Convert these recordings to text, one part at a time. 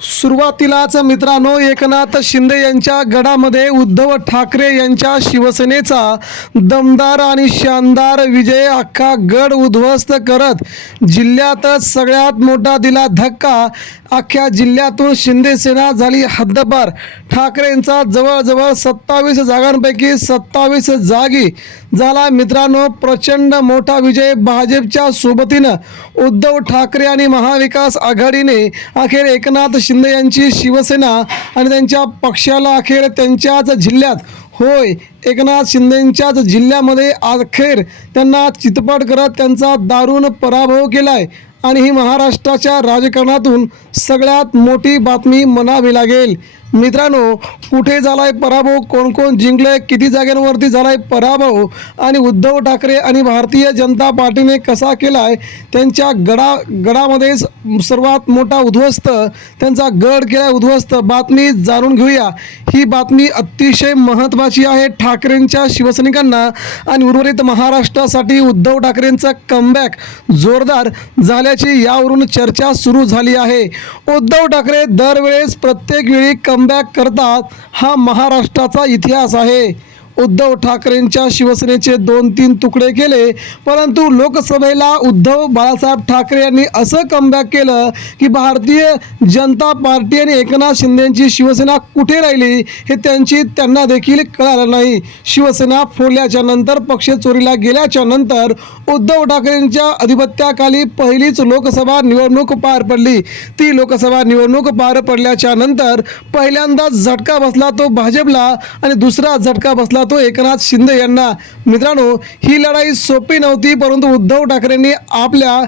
सुरुवातीलाच मित्रांनो, एकनाथ शिंदे यांच्या गडामध्ये उद्धव ठाकरे यांच्या शिवसेनेचा दमदार आणि शानदार विजय अख्खा गड उद्ध्वस्त करत जिल्ह्यातच सगळ्यात मोठा दिला धक्का. अख्ख्या जिल्ह्यातून शिंदे सेना झाली हद्दपार. ठाकरेंचा जवळजवळ 27 जागांपैकी 27 जागी झाला मित्रांनो प्रचंड मोठा विजय. भाजपच्या सोबतीनं उद्धव ठाकरे आणि महाविकास आघाडीने अखेर एकनाथ शिंदे यांची शिवसेना आणि त्यांच्या पक्षाला अखेर त्यांच्याच जिल्ह्यात, होय एकनाथ शिंदेंच्याच जिल्ह्यामध्ये अखेर त्यांना चितपट करत त्यांचा दारुण पराभव केलाय. आणि ही महाराष्ट्राच्या राजकारणातून सगळ्यात मोठी बातमी म्हणावी लागेल. मित्रांनो, कुठे झालाय पराभव, कोण कोण जिंकले, किती जागांवरती झालाय पराभव आणि उद्धव ठाकरे आणि भारतीय जनता पार्टीने कसा केलाय त्यांच्या गडामध्ये सर्वात मोठा उद्ध्वस्त, त्यांचा गड केलाय उद्ध्वस्त, बातमी जाणून घेऊया. ही बातमी अतिशय महत्त्वाची आहे ठाकरेंच्या शिवसैनिकांना आणि उर्वरित महाराष्ट्रासाठी. उद्धव ठाकरेंचा कमबॅक जोरदार झाल्याची यावरून चर्चा सुरू झाली आहे. उद्धव ठाकरे दरवेळेस प्रत्येक वेळी कमबॅक करतात, हा महाराष्ट्राचा इतिहास आहे. उद्धव ठाकरेंच्या शिवसेनेचे 2-3 तुकडे केले, परंतु लोकसभेला उद्धव बाळासाहेब ठाकरे यांनी असं कमबॅक केलं की भारतीय जनता पार्टी आणि एकनाथ शिंदेची शिवसेना कुठे राहिली हे त्यांना देखील कळालं नाही. शिवसेना फोडल्याच्या नंतर, पक्ष चोरीला गेल्याच्या नंतर उद्धव ठाकरेंच्या अधिपत्याखाली पहिलीच लोकसभा निवडणूक पार पडली. ती लोकसभा निवडणूक पार पडल्याच्या नंतर पहिल्यांदा झटका बसला तो भाजपला आणि दुसरा झटका बसला तो एकनाथ शिंदे यांना. मित्रांनो, ही लढाई सोपी नव्हती, परंतु उद्धव ठाकरेंनी आपल्या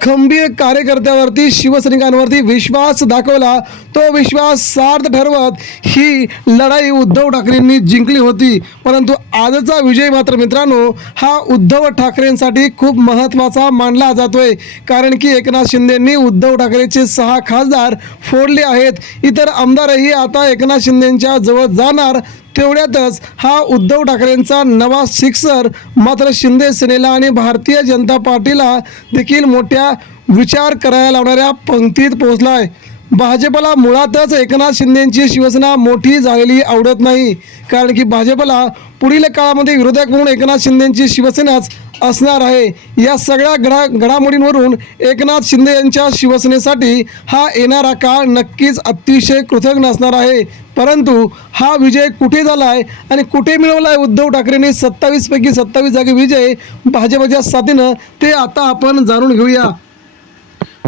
खंबीर कार्यकर्त्यावरती, शिवसैनिकांवरती विश्वास दाखवला. तो विश्वास सार्थ ठरवत ही लढाई उद्धव ठाकरेंनी जिंकली होती. परंतु आजचा विजय मात्र मित्रांनो हा उद्धव ठाकरेंसाठी खूप महत्त्वाचा मानला जातोय, कारण की एकनाथ शिंदेंनी उद्धव ठाकरेचे 6 खासदार फोडले आहेत. इतर आमदारही आता एकनाथ शिंदेंच्या जवळ जाणार. तेवढ्यातच हा उद्धव ठाकरेंचा नवा सिक्सर मात्र शिंदे सेनेला आणि भारतीय जनता पार्टीला देखील मोठ्या विचार करायला लावणाऱ्या पंक्तीत पोहोचलाय. भाजपला मुळातच एकनाथ शिंदेंची शिवसेना मोठी झालेली आवडत नाही, कारण की भाजपला पुढील काळामध्ये विरोधक म्हणून एकनाथ शिंदेंची शिवसेनाच असणार आहे. या सगळ्या घडामोडींवरून एकनाथ शिंदे यांच्या शिवसेनेसाठी हा येणारा काळ नक्कीच अतिशय कृतज्ञ असणार आहे. परंतु हा विजय कुठे झालाय आणि कुठे मिळवलाय उद्धव ठाकरेंनी 27 पैकी 27 जागी विजय भाजपच्या साथीनं, ते आता आपण जाणून घेऊया.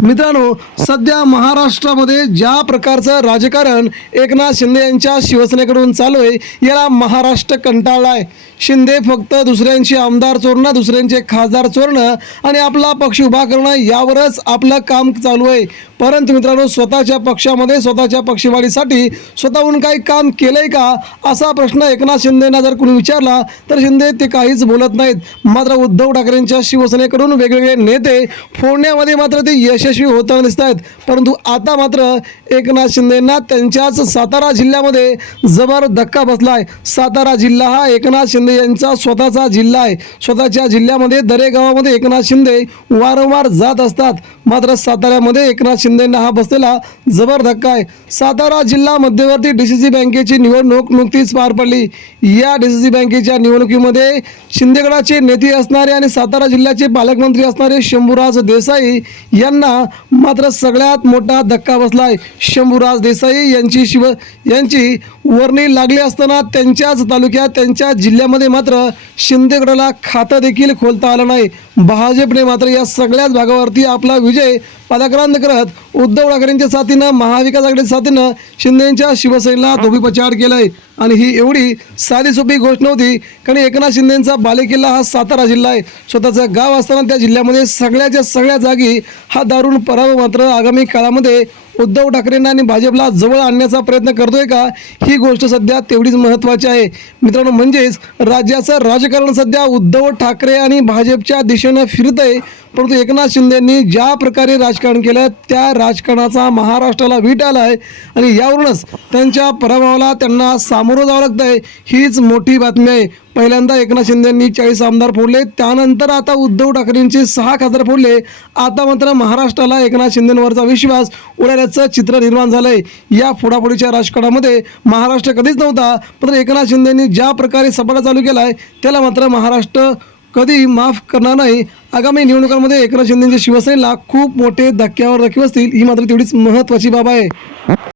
मित्रांनो, सध्या महाराष्ट्रामध्ये ज्या प्रकारचं राजकारण एकनाथ शिंदे यांच्या शिवसेनेकडून चालू आहे याला महाराष्ट्र कंटाळलाय. शिंदे फक्त दुसऱ्यांची आमदार चोरणं, दुसऱ्यांचे खासदार चोरणं आणि आपला पक्ष उभा करणं यावरच आपलं काम चालू आहे. परंतु मित्रांनो, स्वतःच्या पक्षामध्ये स्वतःच्या पक्षवाढीसाठी स्वतःहून काही काम केलंय का असा प्रश्न एकनाथ शिंदेंना जर कोणी विचारला तर शिंदे ते काहीच बोलत नाहीत. मात्र उद्धव ठाकरेंच्या शिवसेनेकडून वेगवेगळे नेते फोडण्यामध्ये मात्र ते यशस्वी होताना दिसत आहेत. परंतु आता मात्र एकनाथ शिंदेंना त्यांच्याच सातारा जिल्ह्यामध्ये जबर धक्का बसलाय. सातारा जिल्हा हा एकनाथ शिंदे यांचा स्वतःचा जिल्हा आहे. स्वतःच्या जिल्ह्यामध्ये दरेगावामध्ये एकनाथ शिंदे वारंवार जात असतात. मात्र साताऱ्यामध्ये एकनाथ शिंदेंना हा बसलेला जबर धक्का आहे. सातारा जिल्हा मध्यवर्ती DCC बँकेची निवडणूक नुकतीच पार पडली. या DCC बँकेच्या निवडणुकीमध्ये शिंदेगडाचे नेते असणारे आणि सातारा जिल्ह्याचे पालकमंत्री असणारे शंभूराज देसाई यांना मात्र सगळ्यात मोठा धक्का बसलाय. शंभूराज देसाई यांची वर्णी लागली असताना त्यांच्याच तालुक्यात, त्यांच्या जिल्ह्यामध्ये मात्र शिंदेगडाला खातं देखील खोलता आलं नाही. भाजपने मात्र या सगळ्याच भागावरती आपला विजय पदाक्रांत करत उद्धव ठाकरेंच्या साथीनं, महाविकास आघाडीच्या साथीनं शिंदेंच्या शिवसेनेला धोबीपछाड केलंय. आणि ही एवढी साधी सोपी गोष्ट नव्हती, कारण एकनाथ शिंदेंचा बालेकिल्ला हा सातारा जिल्हा आहे. स्वतःचं गाव असताना त्या जिल्ह्यामध्ये सगळ्याच्या सगळ्या जागी हा दारुण पराभव मात्र आगामी काळामध्ये उद्धव ठाकरेंना आणि भाजपला जवळ आणण्याचा प्रयत्न करतोय का, ही गोष्ट सध्या तेवढीच महत्त्वाची आहे मित्रांनो. म्हणजेच राज्याचं राजकारण सध्या उद्धव ठाकरे आणि भाजपच्या दिशेनं फिरतंय. परंतु एकनाथ शिंदेंनी ज्या प्रकारे राजकारण केलं त्या राजकारणाचा महाराष्ट्राला वीट आला आहे आणि यावरूनच त्यांच्या पराभवाला त्यांना सामोरं जावं लागतं आहे. हीच मोठी बातमी आहे. पहिल्यांदा एकनाथ शिंदेंनी 40 आमदार फोडले, त्यानंतर आता उद्धव ठाकरेंचे 6 खासदार फोडले. आता मात्र महाराष्ट्राला एकनाथ शिंदेंवरचा विश्वास उडाल्याचं चित्र निर्माण झालंय. या फोडाफोडीच्या राजकारणामध्ये महाराष्ट्र कधीच नव्हता, मात्र एकनाथ शिंदेंनी ज्या प्रकारे सपाटा चालू केलाय त्याला मात्र महाराष्ट्र कधी माफ करणार नाही. आगामी निवडणुकांमध्ये एकनाथ शिंदेच्या शिवसेनेला खूप मोठे धक्क्यावर धक्के बसतील, ही मात्र तेवढीच महत्त्वाची बाब आहे.